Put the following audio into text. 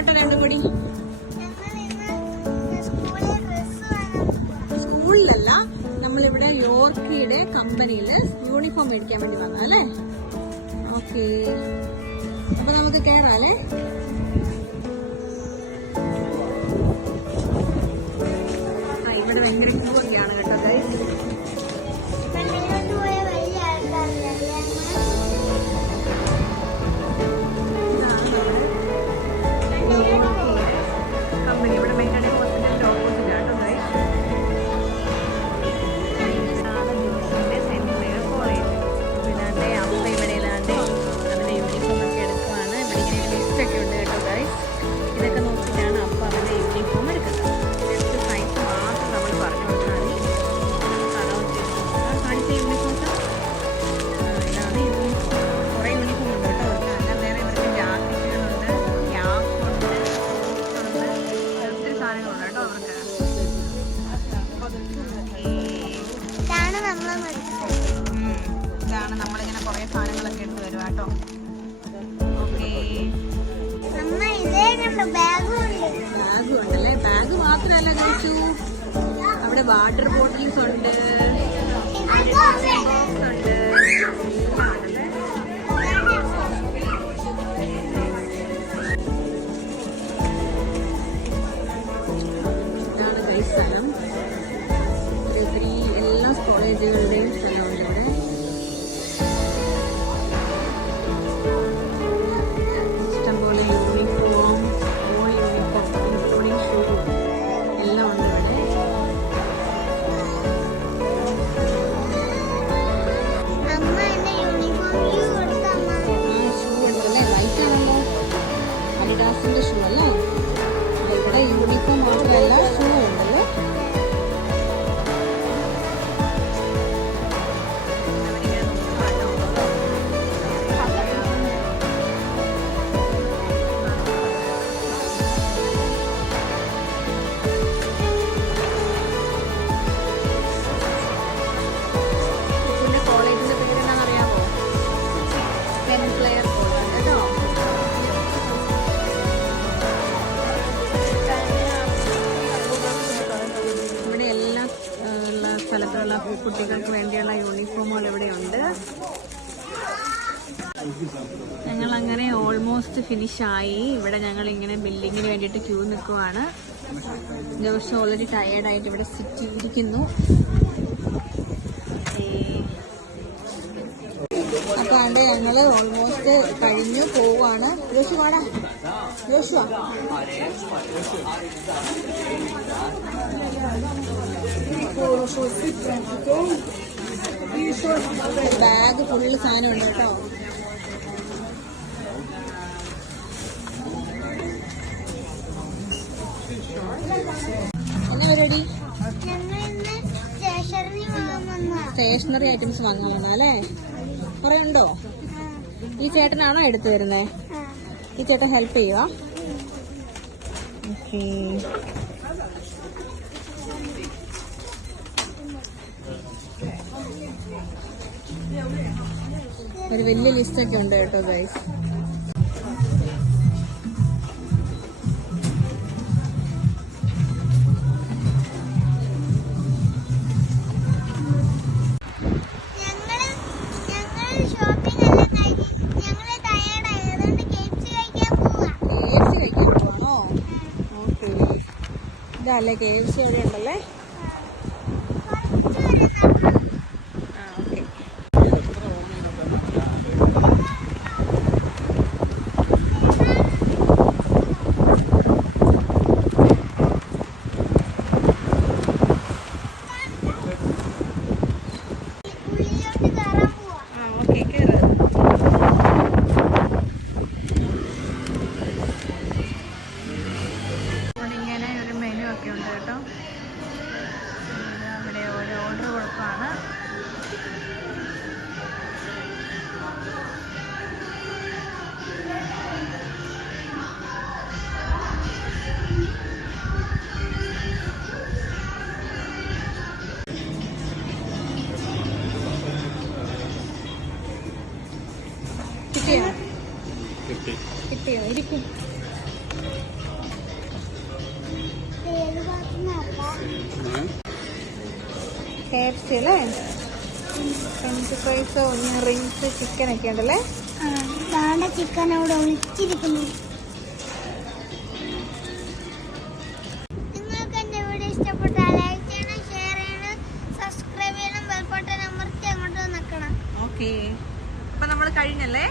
പോട്ടെ രണ്ടുപടി. സ്കൂളിലല്ല, നമ്മളിവിടെ യോർക്കിയുടെ കമ്പനിയില് യൂണിഫോം മേടിക്കാൻ വേണ്ടി വന്നല്ലേ. അല്ലേ? ഓക്കെ, അപ്പൊ നമുക്ക് കേറാം അല്ലേ. ഇവിടെ ഭയങ്കര കൂടിയാണ് കേട്ടോ ഗൈസ്. കമ്പനി ഇവിടെ മെയിൻ ഹോസ്പിറ്റലിന്റെ ഓപ്പോസിറ്റ് ആട്ടോ ഗൈസ്. Saint Mary college. പിന്നെ അപ്പ ഇവിടെ ഇല്ലാണ്ട് അവരുടെ യൂണിഫോം ഒക്കെ എടുക്കുവാണ്. ഇവിടെ ഇങ്ങനെ ലിസ്റ്റ് ഒക്കെ ഉണ്ട് കേട്ടോ ഗൈസ്. ഇതൊക്കെ നോക്കിയിട്ടാണ് അപ്പ അവരുടെ യൂണിഫോം എടുക്കുന്നത്. സൈസ് മാത്രം നമ്മൾ പറഞ്ഞു കൊടുത്താൽ മതി. കാണിച്ച യൂണിഫോംസ് ഇതാണ്. യൂണിഫോം കുറേ യൂണിഫോം ഉണ്ട് കേട്ടോ. അല്ല വേറെ ഇവർക്ക് ജാക്കറ്റുകളുണ്ട്, ക്യാപ്പുണ്ട്, ഉണ്ട്, ഒത്തിരി സാധനങ്ങളുണ്ട് കേട്ടോ അവർക്ക്. ഇതാണ് നമ്മളിങ്ങനെ കുറേ സാധനങ്ങളൊക്കെ എടുത്ത് വരും കേട്ടോ. ഓക്കെ, ബാഗും ഉണ്ടല്ലേ. ബാഗ് മാത്രമല്ല കഴിച്ചു, അവിടെ വാട്ടർ ബോട്ടിൽസ് ഉണ്ട്, ബോക്സ് ഉണ്ട്. ഇതാണ് ഗൈസ് സ്ഥലം. ഒത്തിരി എല്ലാ കോളേജുകളുടെയും സ്ഥലമുണ്ട് ഇവിടെ. ഇഷ്ടംപോലെ uniform, school uniform, including shoe എല്ലാം ഉണ്ട് ഇവിടെ. ഷൂ ഉണ്ടല്ലേ, വൈറ്റ് ആണല്ലോ, അഡിഡാസിന്റെ ഷൂ അല്ലേ. ഇവിടെ യൂണിഫോം മാത്രമല്ല ഷൂ ഉണ്ടല്ലേ. കോളേജിന്റെ പേര് എന്താണെന്നറിയാമോ? സെന്റ് ക്ലെയർ കോളേജ് കേട്ടോ. ഇവിടെ എല്ലാ ഉള്ള സ്ഥലത്തുള്ള കുട്ടികൾക്ക് വേണ്ടിയുള്ള യൂണിഫോമുകൾ ഇവിടെയുണ്ട്. ഞങ്ങൾ അങ്ങനെ ഓൾമോസ്റ്റ് ഫിനിഷായി. ഇവിടെ ഞങ്ങൾ ഇങ്ങനെ ബില്ലിങ്ങിന് വേണ്ടിയിട്ട് ക്യൂ നിൽക്കുവാണ്. ദിവസം ഓൾറെഡി ടയേർഡായിട്ട് ഇവിടെ ഇരിക്കുന്നു. അപ്പൊ അവിടെ ഞങ്ങള് ഓൾമോസ്റ്റ് കഴിഞ്ഞു പോവാണ്. ജോഷു വാടാ, ജോഷുവാ. ബാഗ് ഫുള്ള് സാധനമുണ്ട് കേട്ടോ. എന്നാ പരിപാടി? സ്റ്റേഷനറി ഐറ്റംസ് വാങ്ങാൻ വന്നാ അല്ലേ? കുറെ ഉണ്ടോ? ഈ ചേട്ടനാണോ എടുത്തു വരുന്നേ? ഈ ചേട്ടൻ ഹെൽപ്പ് ചെയ്യുക. ഓക്കെ, ഒരു വലിയ ലിസ്റ്റൊക്കെ ഉണ്ട് കേട്ടോ ഗൈസ്. ഇതല്ലേ KFC അവിടെ ഉണ്ടല്ലേ. ഓക്കെ, കിട്ടിയോ? ഇരിക്കും. KFC അല്ലേ? ഫ്രഞ്ച് ഫ്രൈസ്, റിങ്സ്, ചിക്കൻ ഒക്കെ ഉണ്ടല്ലേ? ചിക്കൻ അവിടെ ഒളിച്ചിരിക്കുന്നു. നിങ്ങൾക്ക് എന്റെ വീഡിയോ ഇഷ്ടപ്പെട്ടാൽ ലൈക്ക് ചെയ്യണം, ഷെയർ ചെയ്യണം, സബ്സ്ക്രൈബ് ചെയ്യണം, ബെൽ ബട്ടൺ അമർത്തി അങ്ങോട്ട് നിൽക്കണം. ഓക്കെ, അപ്പൊ നമ്മൾ കഴിഞ്ഞല്ലേ?